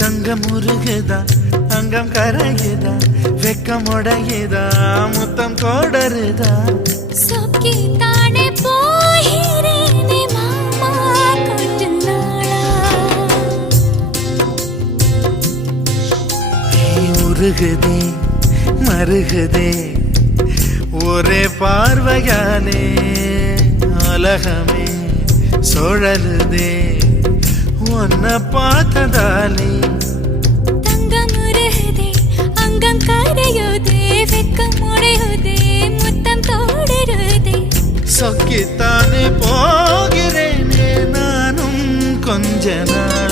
தங்கம் முருகுதா அங்கம் கரையுதா வெக்கம் உடையுதா முத்தம் கோடருதா. சொக்கி தானே போகிறேனே மாமா கொஞ்ச நாளா. உருகுதே மருகுதே ஒரே பார்வையானே உலகமே சுழலுதே. உன்னை பார்த்ததாலே தங்கம் உருகுதே அங்கம் கரையுதே வெக்கம் உடையுதே முத்தம் தோடுதே சொக்கித்தானே போகிறேனே நானும் கொஞ்ச நாள்